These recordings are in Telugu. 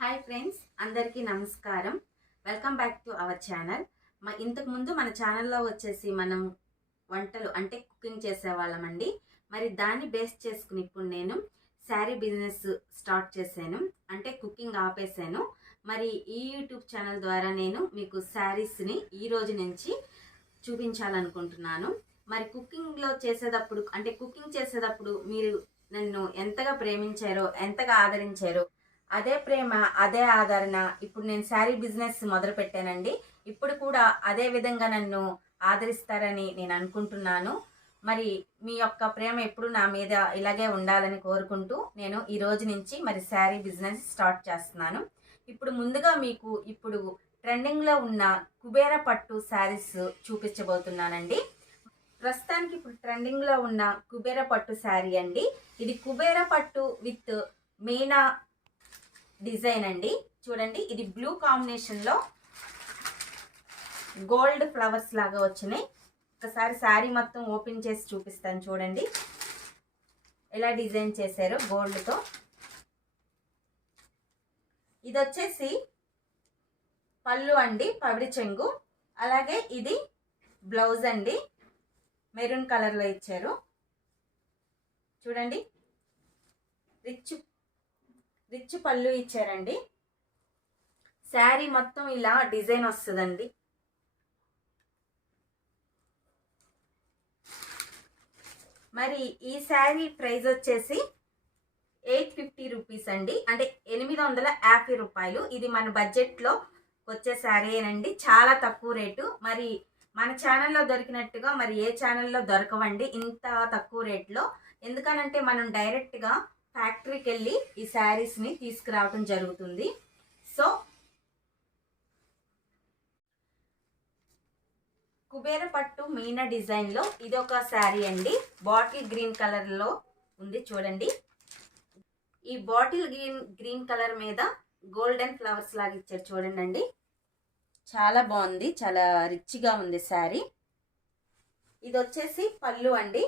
హాయ్ ఫ్రెండ్స్ అందరికీ నమస్కారం. Welcome back to our channel. మా ఇంతకుముందు మన ఛానల్లో వచ్చేసి మనం వంటలు అంటే కుకింగ్ చేసేవాళ్ళమండి మరి దాన్ని బేస్ చేసుకుని ఇప్పుడు నేను శారీ బిజినెస్ స్టార్ట్ చేశాను. అంటే కుకింగ్ ఆపేశాను. మరి ఈ యూట్యూబ్ ఛానల్ ద్వారా నేను మీకు శారీస్ని ఈ రోజు నుంచి చూపించాలనుకుంటున్నాను. మరి కుకింగ్లో చేసేటప్పుడు అంటే కుకింగ్ చేసేటప్పుడు మీరు నన్ను ఎంతగా ప్రేమించారో ఎంతగా ఆదరించారో అదే ప్రేమ అదే ఆదరణ. ఇప్పుడు నేను శారీ బిజినెస్ మొదలు పెట్టానండి. ఇప్పుడు కూడా అదే విధంగా నన్ను ఆదరిస్తారని నేను అనుకుంటున్నాను. మరి మీ యొక్క ప్రేమ ఎప్పుడు నా మీద ఇలాగే ఉండాలని కోరుకుంటూ నేను ఈ రోజు నుంచి మరి శారీ బిజినెస్ స్టార్ట్ చేస్తున్నాను. ఇప్పుడు ముందుగా మీకు ఇప్పుడు ట్రెండింగ్లో ఉన్న కుబేర పట్టు శారీస్ చూపించబోతున్నానండి. ప్రస్తుతానికి ఇప్పుడు ట్రెండింగ్లో ఉన్న కుబేర పట్టు శారీ అండి. ఇది కుబేర పట్టు విత్ మీనా డిజైన్ అండి. చూడండి ఇది బ్లూ కాంబినేషన్లో గోల్డ్ ఫ్లవర్స్ లాగా వచ్చినాయి. ఒకసారి శారీ మొత్తం ఓపెన్ చేసి చూపిస్తాను చూడండి. ఎలా డిజైన్ చేశారు గోల్డ్తో ఇది వచ్చేసి పళ్ళు అండి పవిడి చెంగు. అలాగే ఇది బ్లౌజ్ అండి. మెరూన్ కలర్లో ఇచ్చారు. చూడండి రిచ్ రిచ్ పళ్ళు ఇచ్చారండి. శారీ మొత్తం ఇలా డిజైన్ వస్తుందండి. మరి ఈ శారీ ప్రైస్ వచ్చేసి ఎయిట్ ఫిఫ్టీ రూపీస్ అండి. అంటే ఎనిమిది వందల యాభై రూపాయలు. ఇది మన బడ్జెట్లో వచ్చే శారీనండి చాలా తక్కువ రేటు. మరి మన ఛానల్లో దొరికినట్టుగా మరి ఏ ఛానల్లో దొరకవండి ఇంత తక్కువ రేట్లో. ఎందుకనంటే మనం డైరెక్ట్గా ఫ్యాక్టరీకి వెళ్ళి ఈ శారీస్ని తీసుకురావటం జరుగుతుంది. సో కుబేర పట్టు మీనా డిజైన్లో ఇది ఒక శారీ అండి. బాటిల్ గ్రీన్ కలర్లో ఉంది చూడండి. ఈ బాటిల్ గ్రీన్ గ్రీన్ కలర్ మీద గోల్డెన్ ఫ్లవర్స్ లాగా ఇచ్చారు చూడండి అండి చాలా బాగుంది చాలా రిచ్గా ఉంది శారీ. ఇది వచ్చేసి పళ్ళు అండి.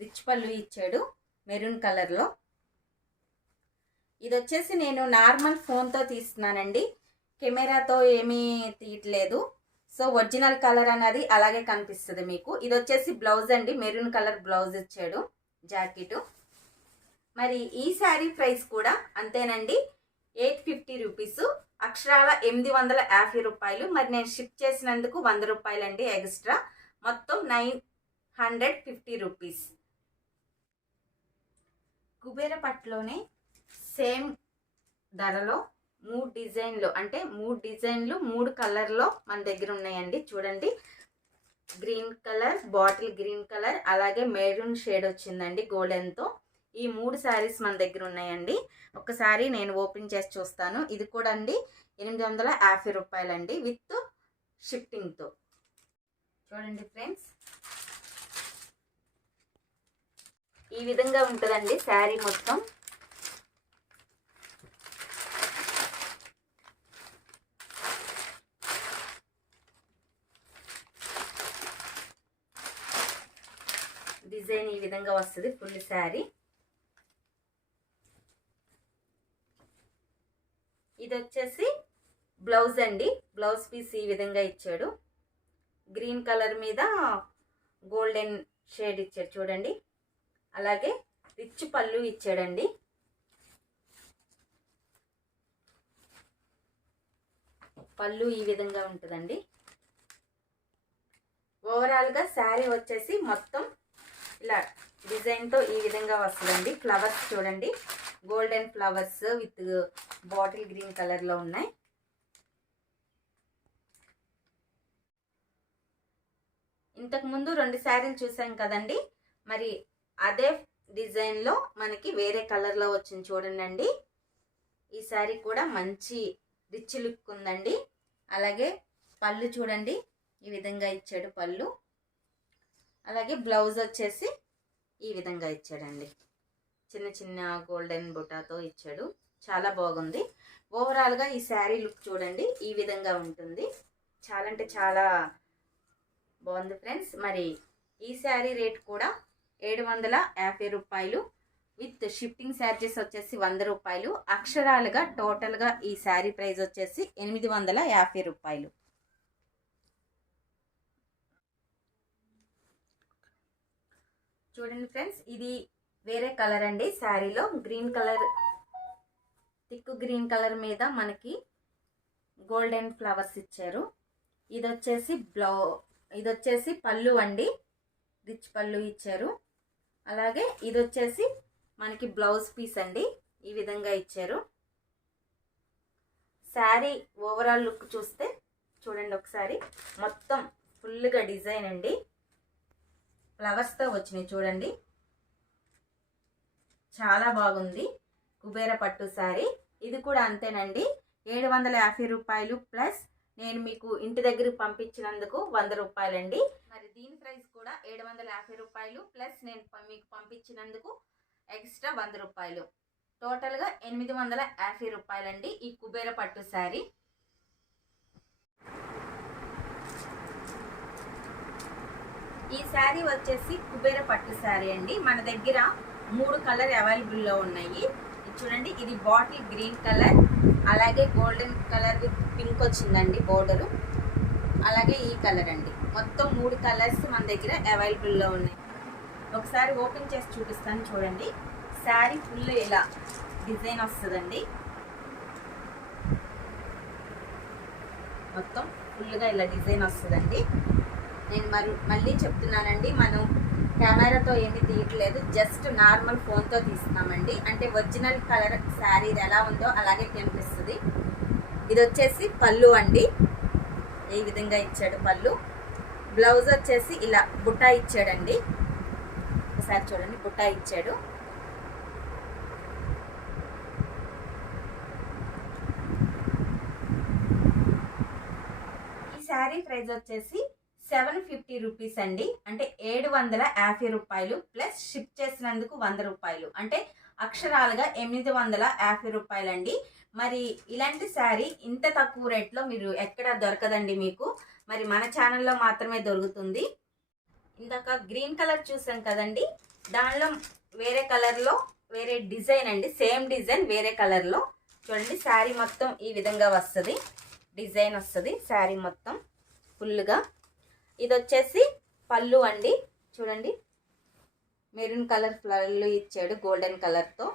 రిచ్ పళ్ళు ఇచ్చాడు. మెరూన్ కలర్లో. ఇది వచ్చేసి నేను నార్మల్ ఫోన్తో తీస్తున్నానండి. కెమెరాతో ఏమీ తీయట్లేదు. సో ఒరిజినల్ కలర్ అనేది అలాగే కనిపిస్తుంది మీకు. ఇది వచ్చేసి బ్లౌజ్ అండి. మెరూన్ కలర్ బ్లౌజ్ ఇచ్చాడు జాకెట్. మరి ఈ శారీ ప్రైస్ కూడా అంతేనండి. Eight fifty rupees. అక్షరాల ఎనిమిది వందల యాభై రూపాయలు. మరి నేను షిప్ చేసినందుకు వంద రూపాయలండి ఎక్స్ట్రా. మొత్తం nine hundred fifty rupees. Kubera పట్టులోనే same ధరలో మూడు డిజైన్లు అంటే మూడు డిజైన్లు మూడు కలర్లో మన దగ్గర ఉన్నాయండి. చూడండి. Green colour bottle green colour అలాగే మెరూన్ షేడ్ వచ్చిందండి గోల్డెన్తో. ఈ మూడు శారీస్ మన దగ్గర ఉన్నాయండి. ఒకసారి నేను ఓపెన్ చేసి చూస్తాను. ఇది కూడా అండి ఎనిమిది వందల యాభై రూపాయలండి విత్ షిఫ్టింగ్తో. చూడండి ఫ్రెండ్స్. ఈ విధంగా ఉంటుందండి శారీ మొత్తం. డిజైన్ ఈ విధంగా వస్తుంది ఫుల్ శారీ. ఇది వచ్చేసి బ్లౌజ్ అండి. బ్లౌజ్ పీస్ ఈ విధంగా ఇచ్చాడు. గ్రీన్ కలర్ మీద గోల్డెన్ షేడ్ ఇచ్చాడు చూడండి. అలాగే రిచ్ పళ్ళు ఇచ్చాడండి. పళ్ళు ఈ విధంగా ఉంటుందండి. ఓవరాల్గా శారీ వచ్చేసి మొత్తం ఇలా డిజైన్తో ఈ విధంగా వస్తుందండి. ఫ్లవర్స్ చూడండి. Golden flowers with bottle green కలర్లో ఉన్నాయి. ఇంతకుముందు రెండు శారీలు చూసాం కదండి. మరి అదే డిజైన్లో మనకి వేరే కలర్లో వచ్చింది చూడండి ఈ శారీ కూడా మంచి రిచ్ లుక్ ఉందండి. అలాగే పళ్ళు చూడండి. ఈ విధంగా ఇచ్చాడు పళ్ళు. అలాగే బ్లౌజ్ వచ్చేసి ఈ విధంగా ఇచ్చాడండి. చిన్న చిన్న గోల్డెన్ బుటాతో ఇచ్చాడు. చాలా బాగుంది. ఓవరాల్గా ఈ శారీ లుక్ చూడండి. ఈ విధంగా ఉంటుంది. చాలా అంటే చాలా బాగుంది ఫ్రెండ్స్. మరి ఈ శారీ రేట్ కూడా ఏడు వందల యాభై రూపాయలు. విత్ షిఫ్టింగ్ ఛార్జెస్ వచ్చేసి వంద రూపాయలు. అక్షరాలుగా టోటల్గా ఈ శారీ ప్రైస్ వచ్చేసి ఎనిమిది వందల యాభై రూపాయలు. చూడండి ఫ్రెండ్స్ ఇది వేరే కలర్ అండి శారీలో. Green colour thick green colour మీద మనకి గోల్డెన్ ఫ్లవర్స్ ఇచ్చారు. ఇది వచ్చేసి బ్లౌ ఇది వచ్చేసి పళ్ళు అండి. రిచ్ పళ్ళు ఇచ్చారు. అలాగే ఇది వచ్చేసి మనకి బ్లౌజ్ పీస్ అండి. ఈ విధంగా ఇచ్చారు. శారీ ఓవరాల్ లుక్ చూస్తే చూడండి ఒకసారి. మొత్తం ఫుల్గా డిజైన్ అండి. ఫ్లవర్స్తో వచ్చినాయి చూడండి. చాలా బాగుంది. కుబేర పట్టు శారీ. ఇది కూడా అంతేనండి. ఏడు వందల యాభై రూపాయలు ప్లస్ నేను మీకు ఇంటి దగ్గరికి పంపించినందుకు వంద రూపాయలండి. మరి దీని ప్రైస్ కూడా ఏడు వందల యాభై రూపాయలు. ప్లస్ నేను మీకు పంపించినందుకు ఎక్స్ట్రా వంద రూపాయలు. టోటల్గా ఎనిమిది వందల యాభై రూపాయలండి ఈ కుబేర పట్టు శారీ. ఈ శారీ వచ్చేసి కుబేర పట్టు శారీ అండి. మన దగ్గర మూడు కలర్ అవైలబుల్లో ఉన్నాయి. ఇది చూడండి ఇది బాటిల్ గ్రీన్ కలర్ అలాగే గోల్డెన్ కలర్ విత్ పింక్ వచ్చిందండి బోర్డరు. అలాగే ఈ కలర్ అండి. మొత్తం మూడు కలర్స్ మన దగ్గర అవైలబుల్లో ఉన్నాయి. ఒకసారి ఓపెన్ చేసి చూపిస్తాను చూడండి. శారీ ఫుల్ ఇలా డిజైన్ వస్తుందండి. మొత్తం ఫుల్గా ఇలా డిజైన్ వస్తుందండి. నేను మరి మళ్ళీ చెప్తున్నానండి మనం కెమెరాతో ఏమీ తీయట్లేదు జస్ట్ నార్మల్ ఫోన్తో తీస్తున్నామండి. అంటే ఒరిజినల్ కలర్ శారీ ఎలా ఉందో అలాగే కనిపిస్తుంది. ఇది వచ్చేసి పళ్ళు అండి. ఈ విధంగా ఇచ్చాడు పళ్ళు? బ్లౌజ్ వచ్చేసి ఇలా బుట్టా ఇచ్చాడండి. ఒకసారి చూడండి బుట్టా ఇచ్చాడు. ఈ శారీ ప్రైస్ వచ్చేసి సెవెన్ ఫిఫ్టీ రూపీస్ అండి. అంటే ఏడు వందల యాభై రూపాయలు ప్లస్ షిప్ చేసినందుకు వంద రూపాయలు. అంటే అక్షరాలుగా ఎనిమిది వందల యాభై రూపాయలు అండి మరి ఇలాంటి శారీ ఇంత తక్కువ రేట్లో మీరు ఎక్కడ దొరకదండి మీకు. మరి మన ఛానల్లో మాత్రమే దొరుకుతుంది. ఇందాక గ్రీన్ కలర్ చూసాం కదండి. దానిలో వేరే కలర్లో వేరే డిజైన్ అండి. సేమ్ డిజైన్ వేరే కలర్లో చూడండి శారీ మొత్తం ఈ విధంగా వస్తుంది. డిజైన్ వస్తుంది. శారీ మొత్తం ఫుల్గా ఇది వచ్చేసి పళ్ళు అండి. చూడండి. మెరూన్ కలర్ పళ్ళు ఇచ్చాడు గోల్డెన్ కలర్తో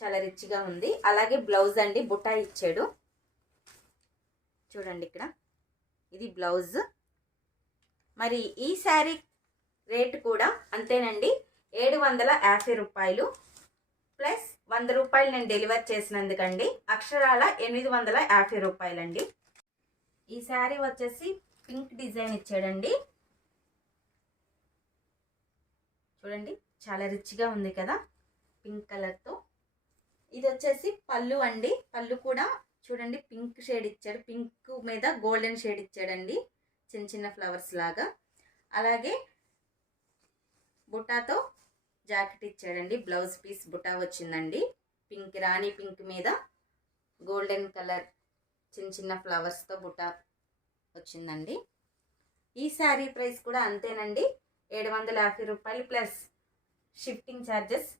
చాలా రిచ్గా ఉంది. అలాగే బ్లౌజ్ అండి బుటా ఇచ్చాడు. చూడండి ఇక్కడ. ఇది బ్లౌజ్. మరి ఈ శారీ రేట్ కూడా అంతేనండి. ఏడు వందల యాభై రూపాయలు. ప్లస్ వంద రూపాయలు నేను డెలివర్ చేసినందుకండి. అక్షరాల ఎనిమిది వందల యాభై రూపాయలండి. ఈ శారీ వచ్చేసి పింక్ డిజైన్ ఇచ్చాడండి. చూడండి చాలా రిచ్గా ఉంది కదా పింక్ కలర్తో. ఇది వచ్చేసి పళ్ళు అండి. పళ్ళు కూడా చూడండి పింక్ షేడ్ ఇచ్చాడు. పింక్ మీద గోల్డెన్ షేడ్ ఇచ్చాడండి. చిన్న చిన్న ఫ్లవర్స్ లాగా. అలాగే బుటాతో జాకెట్ ఇచ్చాడండి. బ్లౌజ్ పీస్ బుటా వచ్చిందండి. పింక్ రాణి పింక్ మీద గోల్డెన్ కలర్ చిన్న చిన్న ఫ్లవర్స్తో బుటా వచ్చిందండి. ఈ శారీ ప్రైస్ కూడా అంతేనండి. ఏడు వందల యాభై రూపాయలు plus shifting charges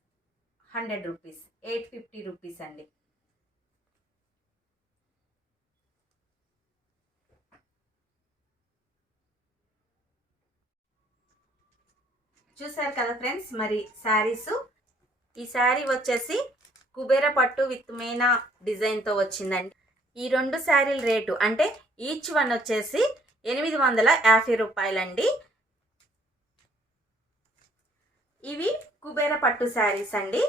hundred rupees eight fifty rupees అండి. చూసారు కదా ఫ్రెండ్స్ మరి శారీస్. ఈ శారీ వచ్చేసి కుబేర పట్టు విత్ మేనా డిజైన్తో వచ్చిందండి. ఈ రెండు శారీల రేటు అంటే ఈచ్ వన్ వచ్చేసి ఎనిమిది వందల యాభై రూపాయలండి. ఇవి కుబేర పట్టు శారీస్ అండి.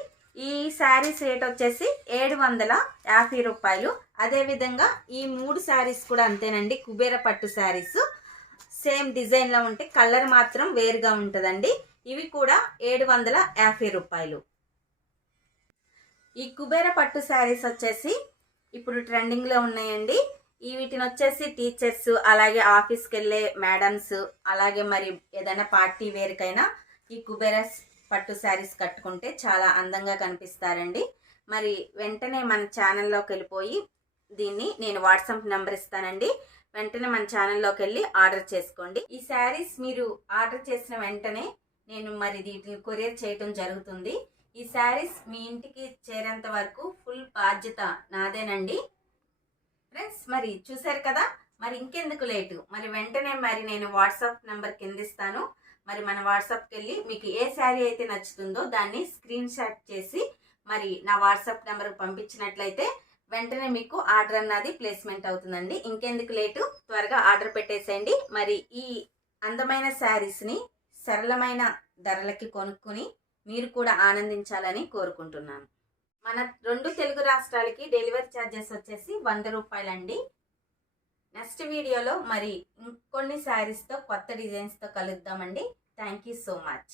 ఈ శారీస్ రేట్ వచ్చేసి ఏడు వందల యాభై రూపాయలు. అదేవిధంగా ఈ మూడు శారీస్ కూడా అంతేనండి కుబేర పట్టు శారీస్. సేమ్ డిజైన్లో ఉంటే కలర్ మాత్రం వేరుగా ఉంటుందండి. ఇవి కూడా ఏడు వందల యాభై రూపాయలు. ఈ కుబేర పట్టు శారీస్ వచ్చేసి ఇప్పుడు ట్రెండింగ్లో ఉన్నాయండి. ఈ వీటిని వచ్చేసి టీచర్స్ అలాగే ఆఫీస్కి వెళ్ళే మేడమ్స్ అలాగే మరి ఏదైనా పార్టీ వేరుకైనా ఈ కుబేర పట్టు శారీస్ కట్టుకుంటే చాలా అందంగా కనిపిస్తారండి. మరి వెంటనే మన ఛానల్లోకి వెళ్ళిపోయి దీన్ని నేను వాట్సాప్ నెంబర్ ఇస్తానండి. వెంటనే మన ఛానల్లోకి వెళ్ళి ఆర్డర్ చేసుకోండి. ఈ శారీస్ మీరు ఆర్డర్ చేసిన వెంటనే నేను మరి వీటిని కొరియర్ చేయటం జరుగుతుంది. ఈ శారీస్ మీ ఇంటికి చేరేంత వరకు ఫుల్ బాధ్యత నాదేనండి. ఫ్రెండ్స్ మరి చూసారు కదా? మరి ఇంకెందుకు లేటు? మరి వెంటనే మరి నేను వాట్సాప్ నెంబర్ కింద ఇస్తాను మరి మన వాట్సాప్కి వెళ్ళి మీకు ఏ శారీ అయితే నచ్చుతుందో దాన్ని స్క్రీన్ షాట్ చేసి మరి నా వాట్సాప్ నెంబర్కి పంపించినట్లయితే వెంటనే మీకు ఆర్డర్ అన్నది ప్లేస్మెంట్ అవుతుందండి. ఇంకెందుకు లేటు? త్వరగా ఆర్డర్ పెట్టేసేయండి. మరి ఈ అందమైన శారీస్ని సరళమైన ధరలకి కొనుక్కుని మీరు కూడా ఆనందించాలని కోరుకుంటున్నాను. మన రెండు తెలుగు రాష్ట్రాలకి డెలివరీ ఛార్జెస్ వచ్చేసి వంద రూపాయలండి. నెక్స్ట్ వీడియోలో మరి ఇంకొన్ని శారీస్తో కొత్త డిజైన్స్తో కలుద్దామండి. Thank you so much.